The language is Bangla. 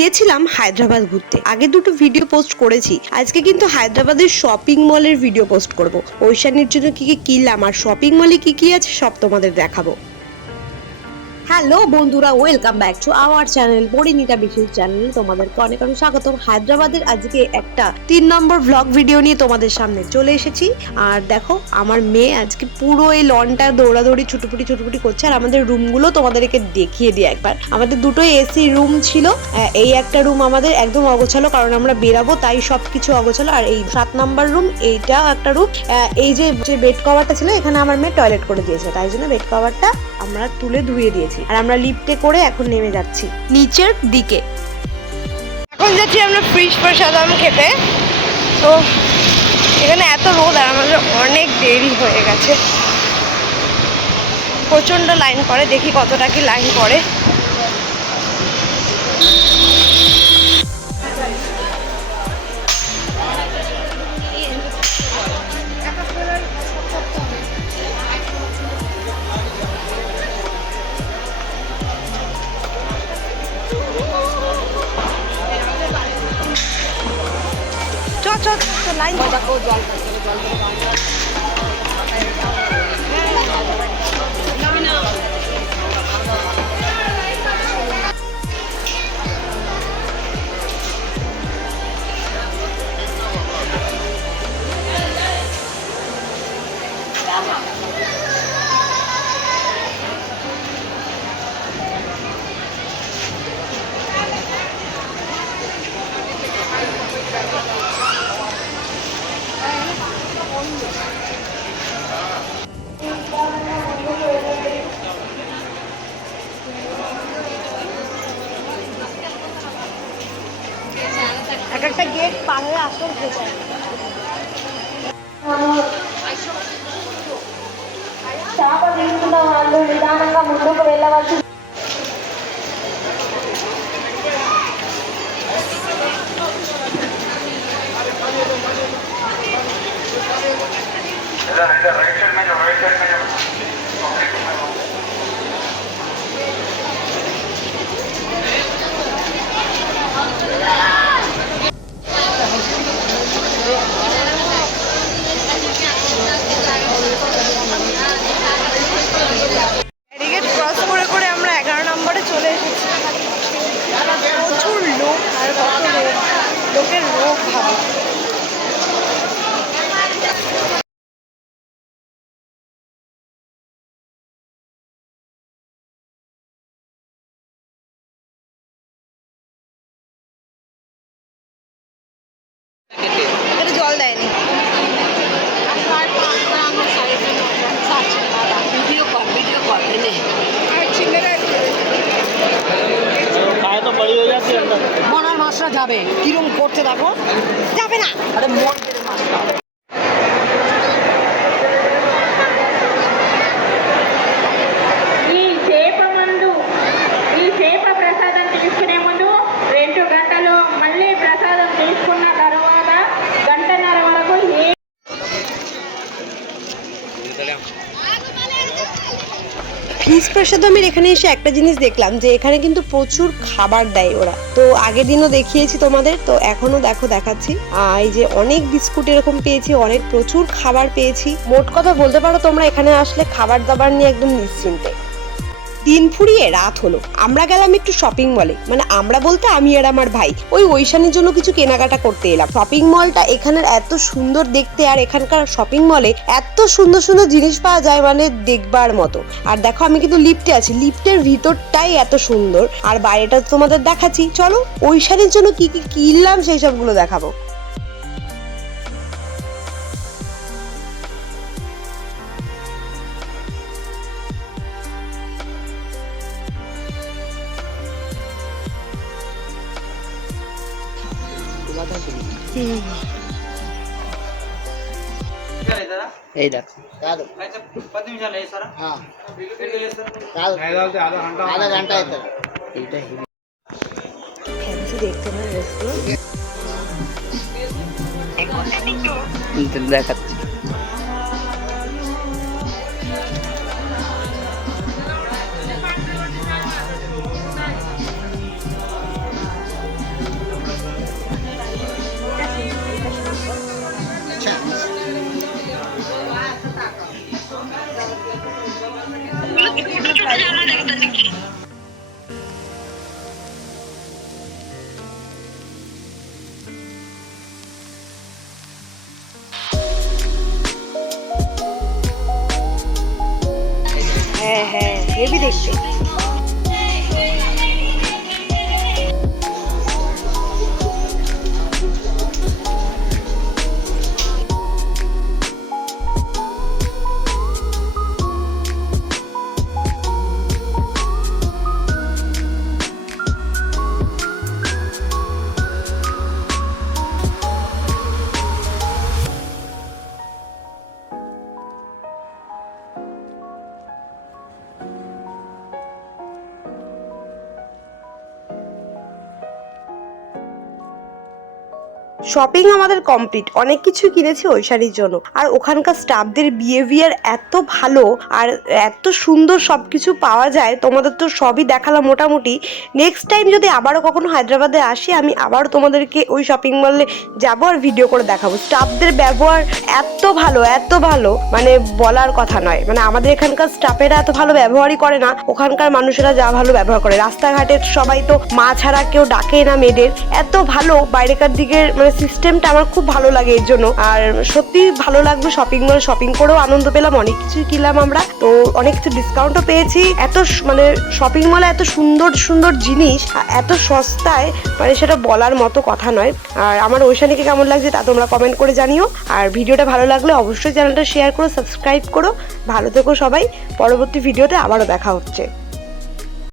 গিয়েছিলাম হায়দ্রাবাদ ঘুরতে। আগে দুটো ভিডিও পোস্ট করেছি, আজকে কিন্তু হায়দ্রাবাদের শপিং মলের ভিডিও পোস্ট করব। ঐশানীর জন্য কি কি কিনলাম আর শপিং মলে কি কি আছে সব তোমাদের দেখাবো। হ্যালো বন্ধুরা, welcome back to our channel Parineeta বিশেষ চ্যানেল। তোমাদেরকে অনেক অনেক স্বাগতম। হায়দ্রাবাদের আজকে একটা 3 নম্বর ব্লগ ভিডিও নিয়ে তোমাদের সামনে চলে এসেছি। আর দেখো আমার মেয়ে আজকে পুরো এই লনটা দৌড়াদৌড়ি ছুটুপুটি করছে। আর আমাদের রুমগুলো তোমাদেরকে দেখিয়ে দিই একবার। আমাদের দুটোই এসি রুম ছিল। এই একটা রুম আমাদের একদম অগোছালো, কারণ আমরা বেরাবো তাই সবকিছু অগোছালো। আর এই 7 নম্বর রুম, এইটা একটা রুম। এই যে বেড কভারটা ছিল, এখানে আমার মেয়ে টয়লেট করে দিয়েছে, তাই জন্য বেড কভারটা আমরা তুলে ধুয়ে দিয়েছি। আর আমরা লিফটে করে এখন নেমে যাচ্ছি নিচের দিকে। এখন যাচ্ছি আমরা ফিশ প্রসাদম খেতে। তো এখানে এত রোদ আর আমাদের অনেক দেরি হয়ে গেছে, প্রচন্ড লাইন পড়ে। দেখি কতটা কি লাইন পড়ে। লাইন এক একটা গেট পার হয়ে আসল হয়ে যায়। చేప తీసుకున్న వాళ్ళు నిదానంగా ముందుకు వెళ్ళవచ్చు. লোকের রোগ ভাবে। জল দেয়নি। মনার মাছটা যাবে কিরম করতে দেখো, যাবে না। আরে ఈ చేప ప్రసాదం తీసుకునే ముందు 2 గంటలు, మళ్ళీ ప్రసాదం తీసుకున్న తర్వాత గంటన్నర వరకు ফিশ প্রসাদমের এখানে এসে একটা জিনিস দেখলাম যে এখানে কিন্তু প্রচুর খাবার দেয় ওরা। তো আগের দিনও দেখিয়েছি তোমাদের, তো এখনো দেখো দেখাচ্ছি। এই যে অনেক বিস্কুট এরকম পেয়েছি, অনেক প্রচুর খাবার পেয়েছি। মোট কথা বলতে পারো তোমরা এখানে আসলে খাবার দাবার নিয়ে একদম নিশ্চিন্তে। দিন ফুরিয়ে রাত হলো, আমরা গেলাম একটু শপিং মলে। মানে আমরা বলতে আমি আর আমার ভাই ওই ঐশানের জন্য কিছু কেনাকাটা করতে এলাম। শপিং মলটা এখানের এত সুন্দর দেখতে, আর এখানকার শপিং মলে এত সুন্দর সুন্দর জিনিস পাওয়া যায়, মানে দেখবার মতো। আর দেখো আমি কিন্তু লিফটে আছি, লিফটের ভিতরটাই এত সুন্দর। আর বাইরেটা তোমাদের দেখাচ্ছি, চলো ঐশানের জন্য কি কি কিনলাম সেই সবগুলো দেখাবো। এই দেখ కాదు 10 నిమిషాలు వేస్తారా ఆధా గంట అవుతుంది এইটা ফ্যান্সি দেখতে না দেখাচ্ছি। হেভি দেখতে। শপিং আমাদের কমপ্লিট, অনেক কিছু কিনেছি ঐশানীর জন্য। আর ওখানকার স্টাফদের বিহেভিয়ার এত ভালো আর এত সুন্দর সব কিছু পাওয়া যায়, তোমাদের তো সবই দেখালাম মোটামুটি। নেক্সট টাইম যদি আবারও কখনো হায়দ্রাবাদে আসি, আমি আবারও তোমাদেরকে ওই শপিং মলে যাবো আর ভিডিও করে দেখাবো। স্টাফদের ব্যবহার এত ভালো মানে বলার কথা নয়। মানে আমাদের এখানকার স্টাফেরা এত ভালো ব্যবহারই করে না, ওখানকার মানুষেরা যা ভালো ব্যবহার করে। রাস্তাঘাটের সবাই তো মা ছাড়া কেউ ডাকে না মেয়েদের, এত ভালো বাইরেকার দিকের মানে সিস্টেমটা আমার খুব ভালো লাগে এর জন্য। আর সত্যি ভালো লাগলো শপিং মল শপিং করেও আনন্দ পেলাম, অনেক কিছু কিনলাম আমরা, তো অনেক কিছু ডিসকাউন্টও পেয়েছি। এত মানে শপিং মলে এত সুন্দর জিনিস এত সস্তায়, মানে সেটা বলার মতো কথা নয়। আর আমার ঐশানীকে কেমন লাগছে তা তোমরা কমেন্ট করে জানিও। আর ভিডিওটা ভালো লাগলে অবশ্যই চ্যানেলটা শেয়ার করো, সাবস্ক্রাইব করো। ভালো থেকো সবাই, পরবর্তী ভিডিওতে আবারও দেখা হচ্ছে।